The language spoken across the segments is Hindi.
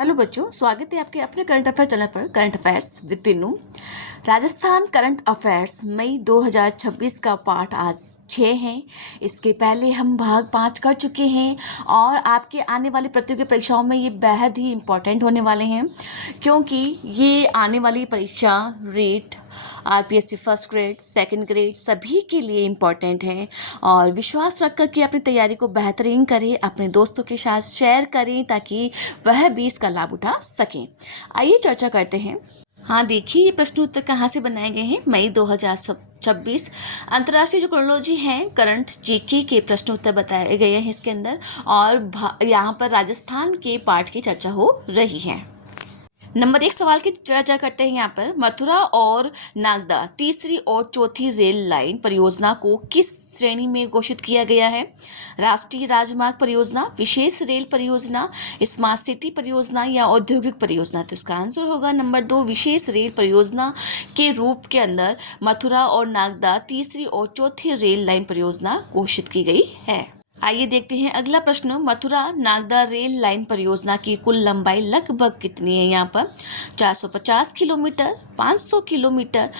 हेलो बच्चों, स्वागत है आपके अपने करंट अफेयर चैनल पर current affairs with Pinnu. Rajasthan current affairs मई 2026 का पार्ट आज 6 है। इसके पहले हम भाग 5 कर चुके हैं और आपके आने वाली प्रतियोगी परीक्षाओं में ये बेहद ही इम्पोर्टेंट होने वाले हैं, क्योंकि ये आने वाली परीक्षा rate RPSC first grade second grade सभी के लिए इम्पॉर्टेंट है। और विश्वास रख कर के अपनी तैयारी को बेहतरीन करें, अपने दोस्तों के साथ शेयर करें ताकि वह भी इसका लाभ उठा सकें। आइए चर्चा करते हैं। हाँ, देखिए ये प्रश्न उत्तर कहाँ से बनाए गए हैं। मई 2026 अंतर्राष्ट्रीय जो क्रोनोलॉजी है करंट जीके के प्रश्न उत्तर बताए गए हैं इसके अंदर, और यहाँ पर राजस्थान के पार्ट की चर्चा हो रही है। नंबर 1 सवाल की चर्चा करते हैं। यहाँ पर मथुरा और नागदा तीसरी और चौथी रेल लाइन परियोजना को किस श्रेणी में घोषित किया गया है? राष्ट्रीय राजमार्ग परियोजना, विशेष रेल परियोजना, स्मार्ट सिटी परियोजना या औद्योगिक परियोजना? तो इसका आंसर होगा नंबर 2, विशेष रेल परियोजना के रूप के अंदर मथुरा और नागदा तीसरी और चौथी रेल लाइन परियोजना घोषित की गई है। आइए देखते हैं अगला प्रश्न। मथुरा नागदा रेल लाइन परियोजना की कुल लंबाई लगभग कितनी है? यहाँ पर 450 किलोमीटर, 500 किलोमीटर,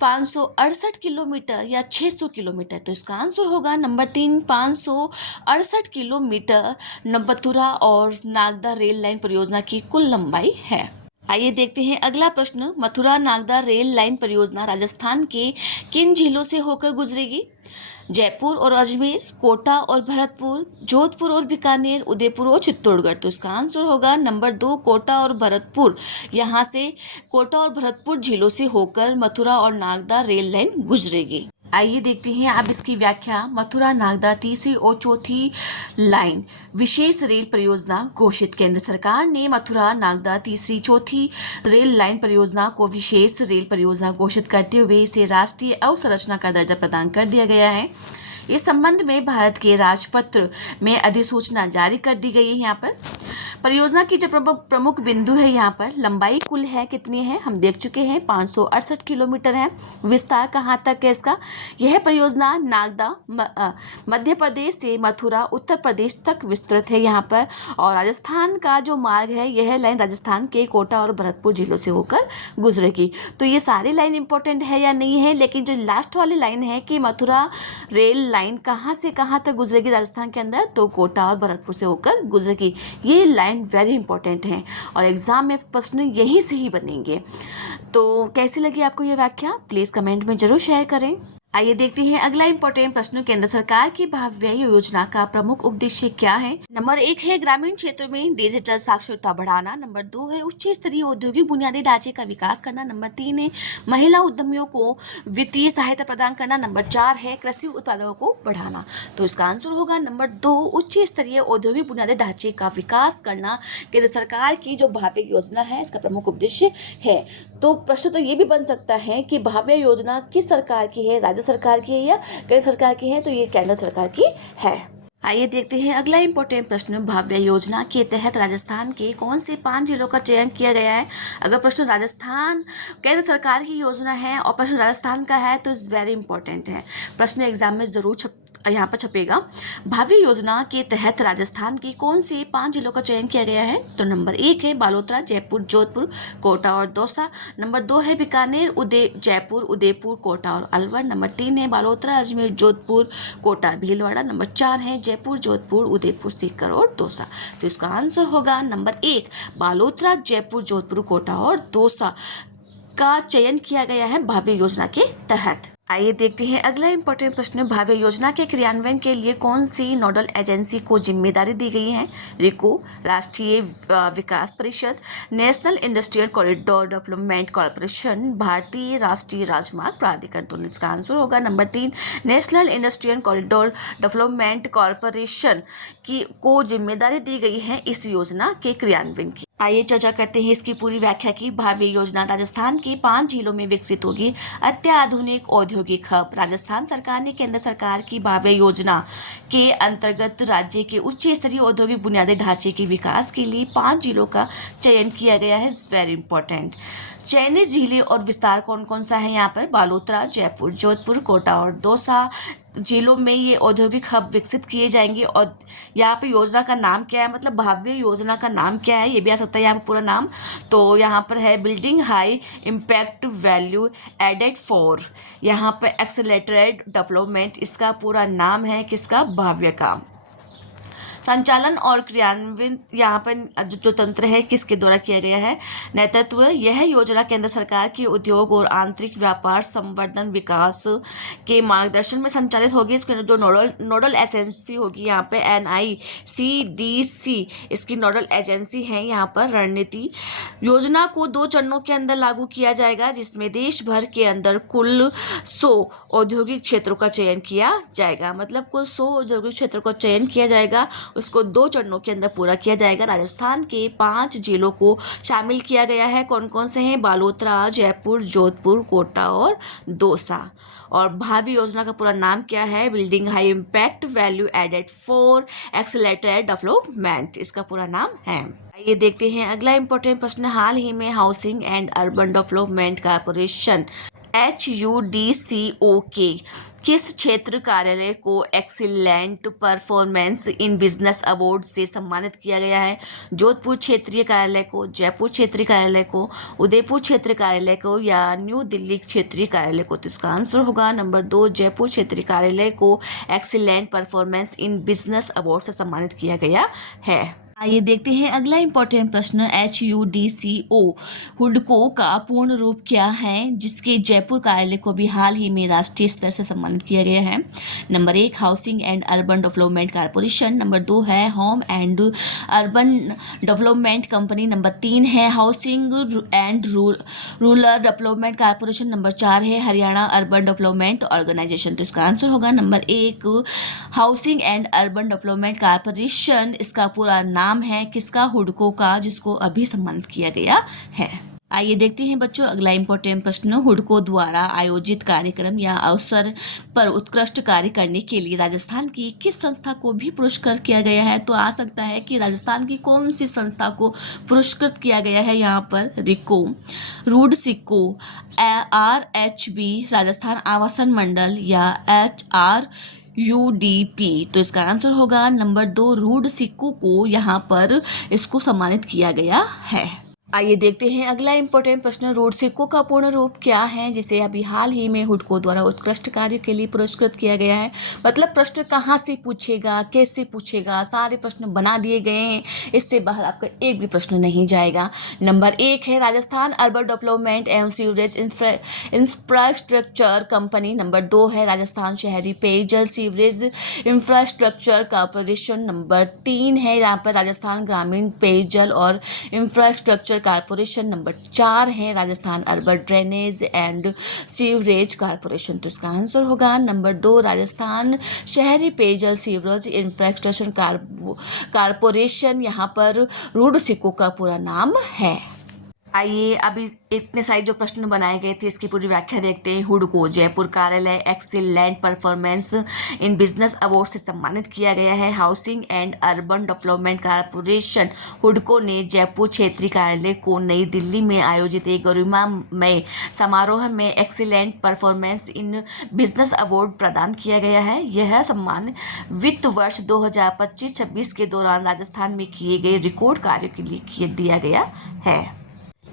568 किलोमीटर या 600 किलोमीटर? तो इसका आंसर होगा नंबर 3, 568 किलोमीटर मथुरा और नागदा रेल लाइन परियोजना की कुल लंबाई है। आइए देखते हैं अगला प्रश्न। मथुरा नागदा रेल लाइन परियोजना राजस्थान के किन जिलों से होकर गुजरेगी? जयपुर और अजमेर, कोटा और भरतपुर, जोधपुर और बीकानेर, उदयपुर और चित्तौड़गढ़? तो इसका आंसर होगा नंबर 2, कोटा और भरतपुर। यहाँ से कोटा और भरतपुर जिलों से होकर मथुरा और नागदा रेल लाइन गुजरेगी। आइए देखते हैं अब इसकी व्याख्या। मथुरा नागदा तीसरी और चौथी लाइन विशेष रेल परियोजना घोषित। केंद्र सरकार ने मथुरा नागदा तीसरी चौथी रेल लाइन परियोजना को विशेष रेल परियोजना घोषित करते हुए इसे राष्ट्रीय अवसंरचना का दर्जा प्रदान कर दिया गया है। इस संबंध में भारत के राजपत्र में अधिसूचना जारी कर दी गई है। यहाँ पर परियोजना की जो प्रमुख बिंदु है, यहाँ पर लंबाई कुल है कितनी है हम देख चुके हैं, 568 किलोमीटर है। विस्तार कहाँ तक है इसका? यह परियोजना नागदा मध्य प्रदेश से मथुरा उत्तर प्रदेश तक विस्तृत है यहाँ पर। और राजस्थान का जो मार्ग है, यह लाइन राजस्थान के कोटा और भरतपुर जिलों से होकर गुजरेगी। तो ये सारी लाइन इंपॉर्टेंट है या नहीं है, लेकिन जो लास्ट वाली लाइन है कि मथुरा रेल लाइन कहाँ से कहाँ तक गुजरेगी राजस्थान के अंदर, तो कोटा और भरतपुर से होकर गुजरेगी। ये लाइन वेरी इंपॉर्टेंट है और एग्जाम में प्रश्न यहीं से ही बनेंगे। तो कैसी लगी आपको ये व्याख्या? प्लीज कमेंट में जरूर शेयर करें। आइए देखते हैं अगला इंपॉर्टेंट प्रश्न। केंद्र सरकार की भव्य योजना का प्रमुख उद्देश्य क्या है? नंबर 1 है ग्रामीण क्षेत्र में डिजिटल साक्षरता बढ़ाना। नंबर 2 है उच्च स्तरीय औद्योगिक बुनियादी ढांचे का विकास करना। नंबर 3 है महिला उद्यमियों को वित्तीय सहायता प्रदान करना। नंबर 4 है कृषि उत्पादों को बढ़ाना। तो इसका आंसर होगा नंबर 2, उच्च स्तरीय औद्योगिक बुनियादी ढांचे का विकास करना केंद्र सरकार की जो भव्य योजना है इसका प्रमुख उद्देश्य है। तो प्रश्न तो ये भी बन सकता है कि भव्य योजना किस सरकार की है, राज्य सरकार की है या केंद्र सरकार की है? तो ये केंद्र सरकार की है। आइए देखते हैं अगला इंपॉर्टेंट प्रश्न। भव्य योजना के तहत राजस्थान के कौन से 5 जिलों का चयन किया गया है? अगर प्रश्न राजस्थान केंद्र सरकार की योजना है और प्रश्न राजस्थान का है तो इस वेरी इंपॉर्टेंट है, प्रश्न एग्जाम में जरूर यहाँ पर छपेगा। भव्य योजना के तहत राजस्थान के कौन से 5 जिलों का चयन किया गया है? तो नंबर 1 है बालोतरा, जयपुर, जोधपुर, कोटा और दौसा। नंबर 2 है बीकानेर, जयपुर, उदयपुर, कोटा और अलवर। नंबर 3 है बालोतरा, अजमेर, जोधपुर, कोटा, भीलवाड़ा। नंबर 4 है जयपुर, जोधपुर, उदयपुर, सीकर और दौसा। तो इसका आंसर होगा नंबर 1, बालोतरा, जयपुर, जोधपुर, कोटा और दौसा का चयन किया गया है भव्य योजना के तहत। आइए देखते हैं अगला इंपॉर्टेंट प्रश्न। भव्य योजना के क्रियान्वयन के लिए कौन सी नोडल एजेंसी को जिम्मेदारी दी गई है? रिको, राष्ट्रीय विकास परिषद, national industrial corridor development corporation, भारतीय राष्ट्रीय राजमार्ग प्राधिकरण। तो इसका आंसर होगा number 3, national industrial corridor development corporation को जिम्मेदारी दी गई है इस योजना के क्रियान्वयन की। आइए चर्चा करते हैं इसकी पूरी व्याख्या की। भव्य योजना राजस्थान के 5 जिलों में विकसित होगी अत्याधुनिक औद्योगिक हब। राजस्थान सरकार ने केंद्र सरकार की भव्य योजना के अंतर्गत राज्य के उच्च स्तरीय औद्योगिक बुनियादी ढांचे के विकास के लिए 5 जिलों का चयन किया गया है। Very important. चयनित जिले और विस्तार कौन कौन सा है यहाँ पर? बालोतरा, जयपुर, जोधपुर, कोटा और दौसा जिलों में ये औद्योगिक हब विकसित किए जाएंगे। और यहाँ पे योजना का नाम क्या है, मतलब भव्य योजना का नाम क्या है, ये भी आ सकता है यहाँ पे पूरा नाम। तो यहाँ पर है building high impact value added for, यहाँ पे एक्सेलरेटेड डेवलपमेंट, इसका पूरा नाम है किसका, भव्य का। संचालन और क्रियान्वयन यहाँ पर जो तंत्र है किसके द्वारा किया गया है, नेतृत्व। यह योजना केंद्र सरकार की उद्योग और आंतरिक व्यापार संवर्धन विकास के मार्गदर्शन में संचालित होगी। इसके जो नोडल एजेंसी होगी यहाँ पे NICDC इसकी नोडल एजेंसी है यहाँ पर। रणनीति, योजना को 2 चरणों के अंदर लागू किया जाएगा, जिसमें देश भर के अंदर कुल 100 औद्योगिक क्षेत्रों का चयन किया जाएगा। मतलब कुल 100 औद्योगिक क्षेत्रों का चयन किया जाएगा, उसको 2 चरणों के अंदर पूरा किया जाएगा। राजस्थान के 5 जिलों को शामिल किया गया है। कौन कौन से हैं, बालोतरा, जयपुर, जोधपुर, कोटा और दौसा। और भावी योजना का पूरा नाम क्या है, building high impact value added for accelerated development, इसका पूरा नाम है। ये देखते हैं अगला इंपॉर्टेंट प्रश्न। हाल ही में housing and urban development corporation HUDCO के किस क्षेत्र कार्यालय को excellent performance in business award से सम्मानित किया गया है? जोधपुर क्षेत्रीय कार्यालय को, जयपुर क्षेत्रीय कार्यालय को, उदयपुर क्षेत्रीय कार्यालय को या न्यू दिल्ली क्षेत्रीय कार्यालय को? तो इसका आंसर होगा नंबर 2, जयपुर क्षेत्रीय कार्यालय को excellent performance in business award से सम्मानित किया गया है। आइए देखते हैं अगला इंपॉर्टेंट प्रश्न। HUDCO हुडको का पूर्ण रूप क्या है, जिसके जयपुर कार्यालय को भी हाल ही में राष्ट्रीय स्तर से सम्मानित किया गया है? Number 1 housing and urban development corporation, number 2 है home and urban development company, number 3 है housing and rural development corporation, number 4 है हरियाणा अर्बन डेवलपमेंट ऑर्गेनाइजेशन। तो इसका आंसर होगा number 1 housing and urban development corporation. इसका पूरा नाम है किसका, हुडको का, जिसको अभी सम्मानित किया गया है। आइए देखते हैं बच्चों अगला इंपॉर्टेंट प्रश्न। हुडको द्वारा आयोजित कार्यक्रम या अवसर पर उत्कृष्ट कार्य करने के लिए राजस्थान की किस संस्था को भी पुरस्कृत किया गया है? तो आ सकता है कि राजस्थान की कौन सी संस्था को पुरस्कृत किया गया है यहाँ पर? रिको, रूडसिको, RHB राजस्थान आवासन मंडल या HRUDP। तो इसका आंसर होगा नंबर 2 रूडसिको को यहाँ पर इसको सम्मानित किया गया है। आइए देखते हैं अगला इंपॉर्टेंट प्रश्न। रूडसिको का पूर्ण रूप क्या है, जिसे अभी हाल ही में हुडको द्वारा उत्कृष्ट कार्य के लिए पुरस्कृत किया गया है? मतलब प्रश्न कहाँ से पूछेगा, कैसे पूछेगा, सारे प्रश्न बना दिए गए हैं, इससे बाहर आपका एक भी प्रश्न नहीं जाएगा। नंबर 1 है राजस्थान अर्बन डेवलपमेंट एवं सीवरेज इंफ्रास्ट्रक्चर कंपनी, नंबर 2 है राजस्थान शहरी पेयजल सीवरेज इंफ्रास्ट्रक्चर कॉर्पोरेशन, नंबर 3 है यहाँ पर राजस्थान ग्रामीण पेयजल और इंफ्रास्ट्रक्चर कॉर्पोरेशन, नंबर 4 है Rajasthan urban drainage and sewerage corporation. तो इसका आंसर होगा नंबर 2 राजस्थान शहरी पेयजल सीवरेज इंफ्रास्ट्रक्चर कॉर्पोरेशन। यहाँ पर रूडसिको का पूरा नाम है। आइए अभी इतने सारे जो प्रश्न बनाए गए थे इसकी पूरी व्याख्या देखते हैं। हुडको जयपुर कार्यालय excellent performance in business award से सम्मानित किया गया है। Housing and urban development corporation हुडको ने जयपुर क्षेत्रीय कार्यालय को नई दिल्ली में आयोजित एक गरिमामय समारोह में excellent performance in business award प्रदान किया गया है। यह सम्मान वित्त वर्ष 2025-26 के दौरान राजस्थान में किए गए रिकॉर्ड कार्यों के लिए दिया गया है।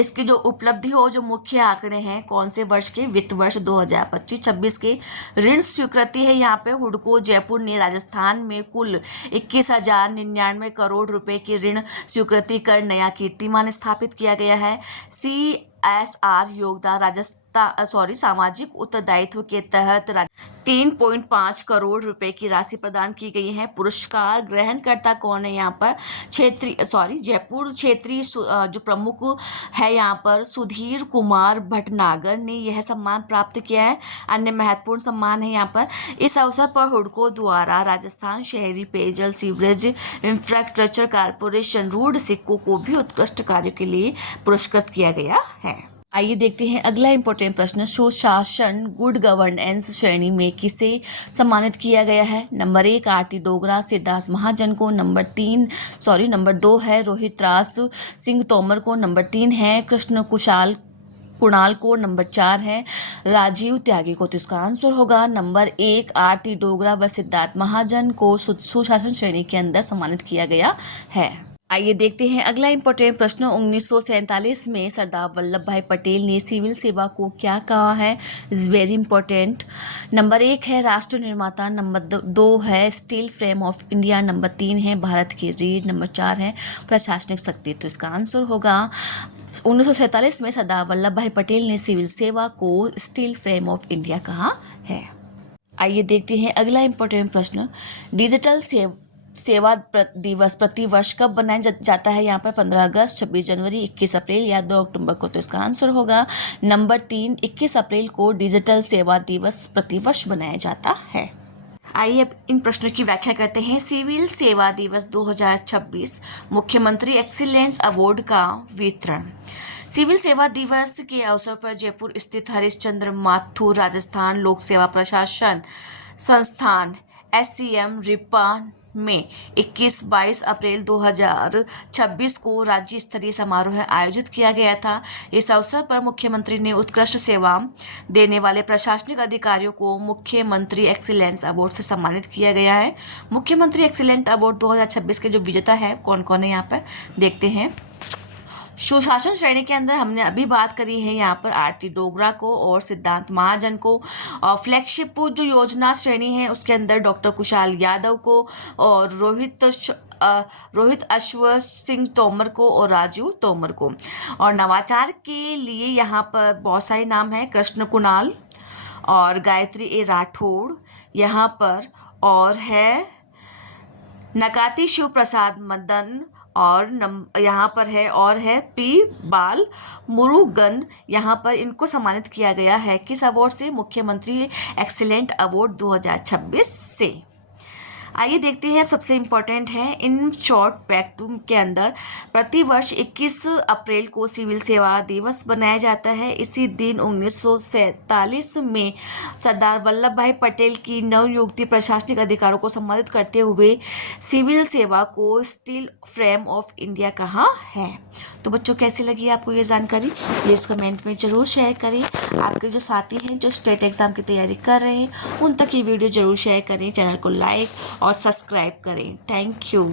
इसकी जो उपलब्धि हो, जो मुख्य आंकड़े हैं कौन से वर्ष के, वित्त वर्ष 2025-26 के। ऋण स्वीकृति है यहाँ पे हुडको जयपुर ने राजस्थान में कुल 21,099 करोड़ रुपए की ऋण स्वीकृति कर नया कीर्तिमान स्थापित किया गया है। CSR योगदान सामाजिक उत्तरदायित्व के तहत 3.5 करोड़ रुपए की राशि प्रदान की गई है। पुरस्कार ग्रहणकर्ता कौन है यहाँ पर, जयपुर क्षेत्रीय जो प्रमुख है यहाँ पर सुधीर कुमार भटनागर ने यह सम्मान प्राप्त किया है। अन्य महत्वपूर्ण सम्मान है यहाँ पर। इस अवसर पर हुडको द्वारा राजस्थान शहरी पेयजल सीवरेज इंफ्रास्ट्रक्चर कॉर्पोरेशन रूडसिको को भी उत्कृष्ट कार्य के लिए पुरस्कृत किया गया है। आइए देखते हैं अगला इंपॉर्टेंट प्रश्न। सुशासन गुड गवर्नेंस श्रेणी में किसे सम्मानित किया गया है? नंबर 1 आरती डोगरा सिद्धार्थ महाजन को, नंबर 2 है रोहित राज सिंह तोमर को, नंबर 3 है कृष्ण कुणाल को, नंबर 4 है राजीव त्यागी को। तो इसका आंसर होगा नंबर 1 आरती डोगरा व सिद्धार्थ महाजन को सुशासन श्रेणी के अंदर सम्मानित किया गया है। आइए देखते हैं अगला इंपॉर्टेंट प्रश्न। 1947 में सरदार वल्लभ भाई पटेल ने सिविल सेवा को क्या कहा है? Is very important. नंबर 1 है राष्ट्र निर्माता, नंबर 2 है steel frame of India, number 3 है भारत की रीढ़, नंबर 4 है प्रशासनिक शक्ति। तो इसका आंसर होगा 1947 में सरदार वल्लभ भाई पटेल ने सिविल सेवा को स्टील फ्रेम ऑफ इंडिया कहा है। आइए देखते हैं अगला इंपॉर्टेंट प्रश्न। डिजिटल सेवा दिवस प्रतिवर्ष कब मनाया जाता है? यहाँ पर 15 अगस्त, 26 जनवरी, 21 अप्रैल या 2 अक्टूबर को। तो इसका आंसर होगा नंबर 3 21 अप्रैल को डिजिटल सेवा दिवस प्रतिवर्ष मनाया जाता है। आइए अब इन प्रश्नों की व्याख्या करते हैं। सिविल सेवा दिवस 2026 मुख्यमंत्री एक्सीलेंस अवार्ड का वितरण। सिविल सेवा दिवस के अवसर पर जयपुर स्थित हरिश्चंद्र माथुर राजस्थान लोक सेवा प्रशासन संस्थान SCM रिपा में 21-22 अप्रैल 2026 को राज्य स्तरीय समारोह आयोजित किया गया था। इस अवसर पर मुख्यमंत्री ने उत्कृष्ट सेवा देने वाले प्रशासनिक अधिकारियों को मुख्यमंत्री एक्सीलेंस अवार्ड से सम्मानित किया गया है। मुख्यमंत्री एक्सीलेंस अवार्ड 2026 के जो विजेता है कौन कौन है यहाँ पर देखते हैं। सुशासन श्रेणी के अंदर हमने अभी बात करी है यहाँ पर आरती डोगरा को और सिद्धार्थ महाजन को। और फ्लैगशिप जो योजना श्रेणी है उसके अंदर डॉक्टर कुशाल यादव को और रोहित अश्व सिंह तोमर को और राजू तोमर को। और नवाचार के लिए यहाँ पर बहुत सारे नाम हैं, कृष्ण कुणाल और गायत्री ए राठौड़ यहाँ पर, और है नकाती शिव प्रसाद मदन और यहाँ पर है और है पी बाल मुरुगन। यहाँ पर इनको सम्मानित किया गया है किस अवार्ड से? मुख्यमंत्री एक्सीलेंट अवार्ड 2026 से। आइए देखते हैं अब सबसे इम्पोर्टेंट है इन शॉर्ट फैक्ट के अंदर प्रतिवर्ष 21 अप्रैल को सिविल सेवा दिवस बनाया जाता है। इसी दिन 1947 में सरदार वल्लभ भाई पटेल की नवनियुक्ति प्रशासनिक अधिकारों को सम्मानित करते हुए सिविल सेवा को स्टील फ्रेम ऑफ इंडिया कहा है। तो बच्चों कैसी लगी आपको ये जानकारी? प्लीज़ कमेंट में ज़रूर शेयर करें। आपके जो साथी हैं जो स्टेट एग्ज़ाम की तैयारी कर रहे हैं उन तक ये वीडियो ज़रूर शेयर करें। चैनल को लाइक और सब्सक्राइब करें। Thank you.